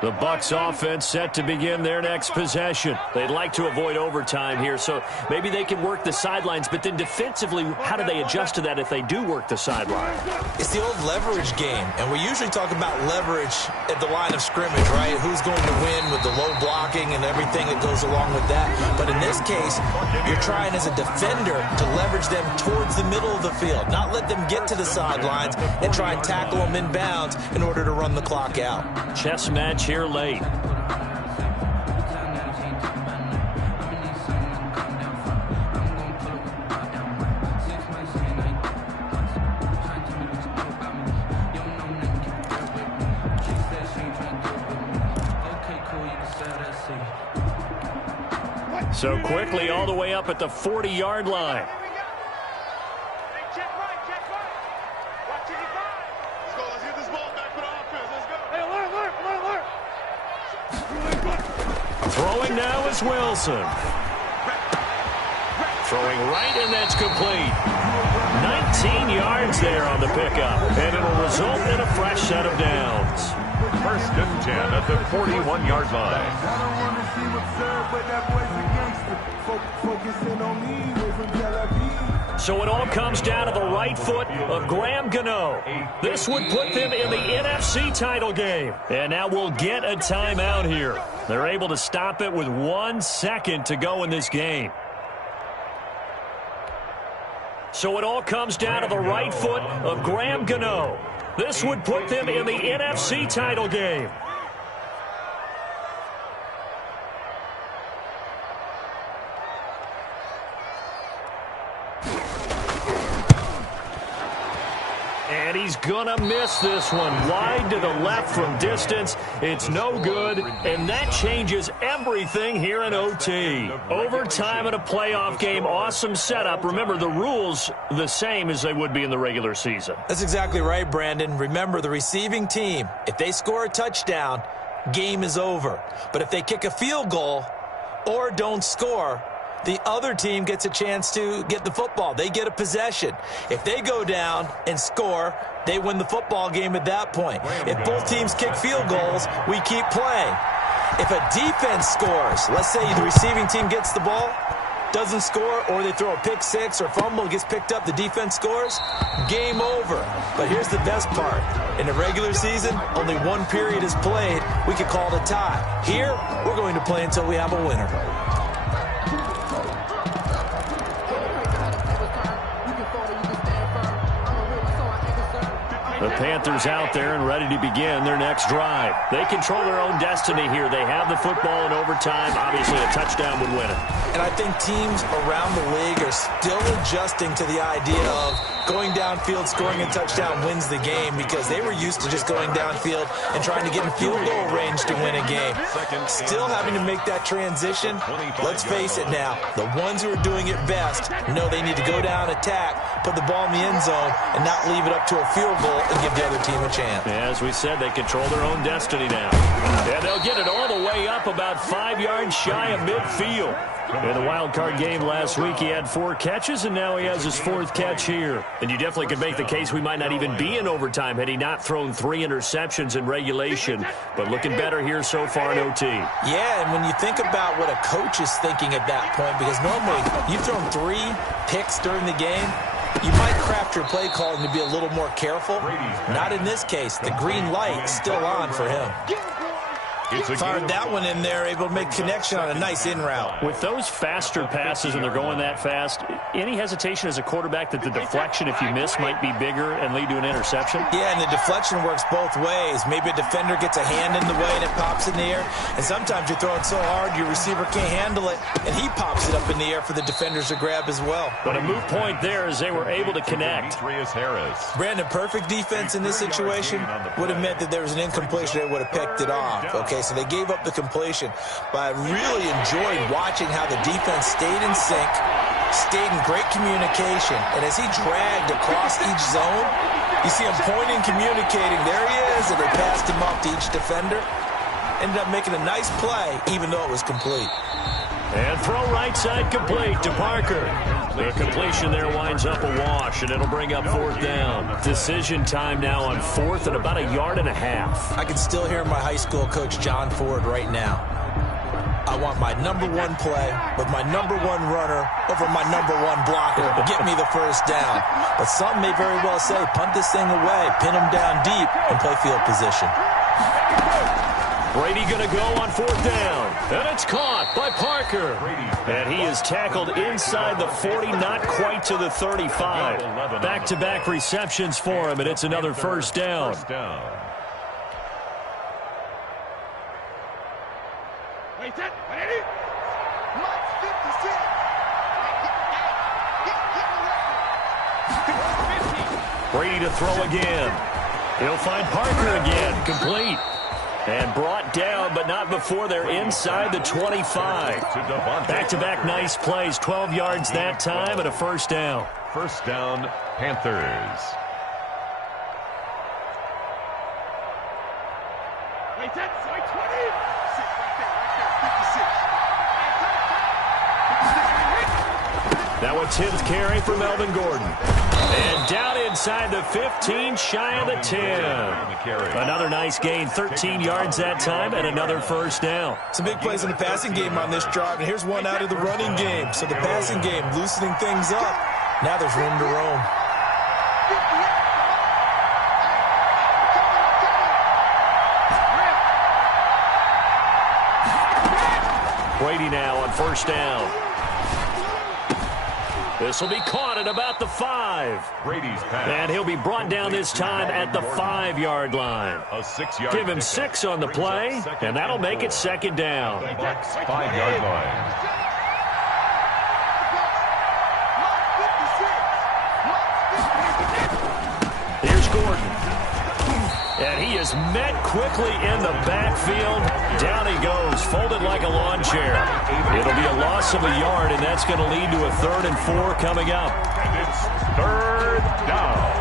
The Bucs offense set to begin their next possession. They'd like to avoid overtime here, so maybe they can work the sidelines, but then defensively, how do they adjust to that if they do work the sideline? It's the old leverage game, and we usually talk about leverage at the line of scrimmage, right? Who's going to win with the low blocking and everything that goes along with that. But in this case, you're trying as a defender to leverage them towards the middle of the field, not let them get to the sidelines and try and tackle them in bounds in order to run the clock out. Chess match here late. So quickly all the way up at the 40-yard line. Throwing now is Wilson. Throwing right, and that's complete. 19 yards there on the pickup, and it'll result in a fresh set of downs. First and 10 at the 41-yard line. So it all comes down to the right foot of Graham Gano. This would put them in the NFC title game. And now we'll get a timeout here. They're able to stop it with 1 second to go in this game. So it all comes down to the right foot of Graham Gano. This would put them in the NFC title game. And he's gonna miss this one. Wide to the left from distance. It's no good, and that changes everything here in OT. Overtime in a playoff game, awesome setup. Remember, the rules the same as they would be in the regular season. That's exactly right, Brandon. Remember, the receiving team, if they score a touchdown, game is over. But if they kick a field goal or don't score, the other team gets a chance to get the football. They get a possession. If they go down and score, they win the football game at that point. If both teams kick field goals, we keep playing. If a defense scores, let's say the receiving team gets the ball, doesn't score, or they throw a pick six or fumble, gets picked up, the defense scores, game over. But here's the best part. In the regular season, only one period is played. We could call it a tie. Here, we're going to play until we have a winner. The Panthers out there and ready to begin their next drive. They control their own destiny here. They have the football in overtime. Obviously, a touchdown would win it. And I think teams around the league are still adjusting to the idea of going downfield, scoring a touchdown wins the game, because they were used to just going downfield and trying to get in field goal range to win a game. Still having to make that transition. Let's face it now, the ones who are doing it best know they need to go down, attack, put the ball in the end zone, and not leave it up to a field goal and give the other team a chance. As we said, they control their own destiny now. And they'll get it all the way up about 5 yards shy of midfield. In the wild card game last week, he had 4 catches, and now he has his 4th catch here. And you definitely could make the case we might not even be in overtime had he not thrown 3 interceptions in regulation. But looking better here so far in OT. Yeah, and when you think about what a coach is thinking at that point, because normally you've thrown 3 picks during the game, you might craft your play calling to be a little more careful. Not in this case. The green light still on for him. Fired that one in there, able to make connection on a nice in route. With those faster passes and they're going that fast, any hesitation as a quarterback that the deflection, if you miss, might be bigger and lead to an interception? Yeah, and the deflection works both ways. Maybe a defender gets a hand in the way and it pops in the air. And sometimes you're throwing so hard your receiver can't handle it, and he pops it up in the air for the defenders to grab as well. But a move point there as they were able to connect. Brandon, perfect defense in this situation would have meant that there was an incompletion that would have picked it off. Okay, so they gave up the completion. But I really enjoyed watching how the defense stayed in sync, stayed in great communication, and as he dragged across each zone, you see him pointing, communicating. There he is, and they passed him off to each defender. Ended up making a nice play, even though it was complete. And throw right side complete to Parker. The completion there winds up a wash, and it'll bring up 4th down. Decision time now on 4th and about 1.5 yards. I can still hear my high school coach, John Ford, right now. I want my #1 play with my #1 runner over my #1 blocker to get me the first down. But some may very well say, punt this thing away, pin him down deep, and play field position. Brady going to go on 4th down. And it's caught by Parker. And he is tackled inside the 40, not quite to the 35. Back-to-back receptions for him, and it's another first down. Brady to throw again. He'll find Parker again. Complete. And brought down, but not before they're inside the 25. Back-to-back nice plays. 12 yards that time and a first down. First down, Panthers. Now a 10th carry for Melvin Gordon. And down inside the 15, shy of the 10. Another nice gain, 13 yards that time, and another first down. Some big plays in the passing game on this drive, and here's one out of the running game. So the passing game loosening things up. Now there's room to roam. Brady now on first down. This will be caught at about the 5. Brady's pass. And he'll be brought down this time at the 5-yard line. A 6-yard Give him 6 on the play, and that'll make it second down. Bucks 5-yard line. Here's Gordon. And he is met quickly in the backfield. Down he goes, folded like a lawn chair. It'll be a loss of 1 yard, and that's going to lead to a 3rd and 4 coming up. And it's 3rd down.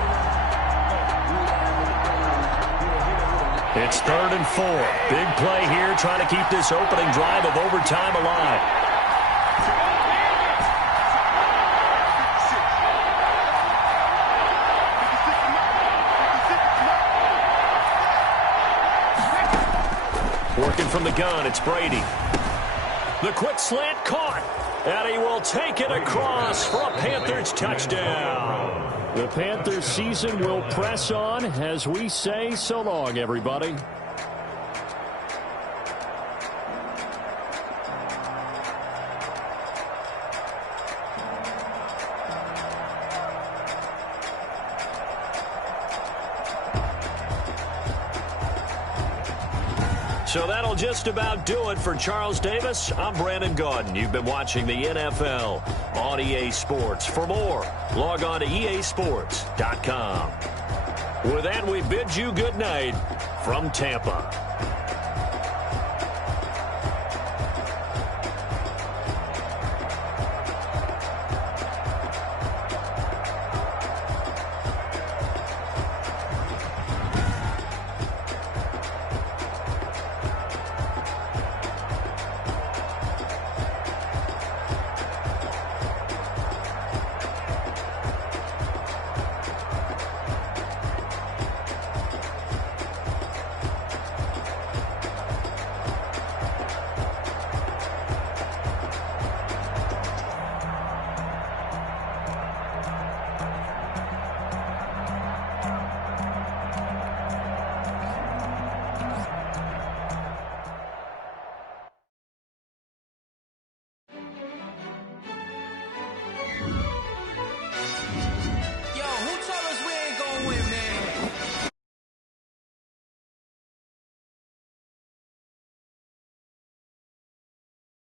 It's 3rd and 4. Big play here, trying to keep this opening drive of overtime alive. Working from the gun, it's Brady. The quick slant caught, and he will take it across for a Panthers touchdown. The Panthers season will press on as we say so long, everybody. So that'll just about do it for Charles Davis. I'm Brandon Gaudin. You've been watching the NFL on EA Sports. For more, log on to easports.com. With that, we bid you good night from Tampa.